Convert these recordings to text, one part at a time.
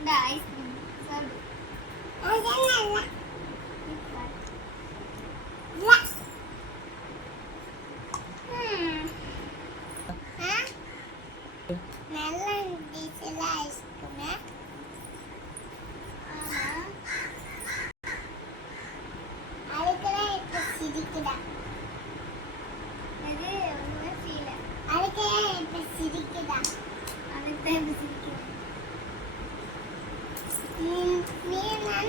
இந்த ஐஸ்கிரீம் சொல்லு நல்லா இருந்துச்சுல ஐஸ்கிரீம்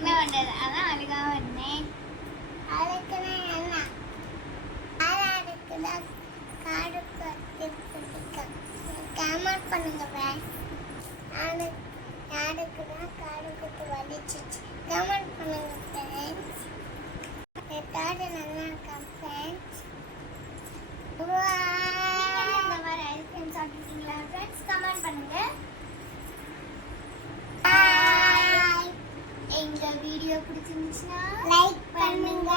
என்ன? பண்ணுறது அதான் அழுகாக வந்தேன் கமெண்ட் பண்ணுங்க யாருக்கு தான் காடு குத்து வலிச்சிச்சு. கமெண்ட் பண்ணுங்க ஃப்ரெண்ட்ஸ் நல்லா இருக்கா ஃப்ரெண்ட்ஸ் வீடியோ பிடிச்சிருந்துச்சுன்னா லைக் பண்ணுங்க.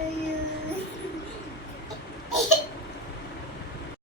ஐயோ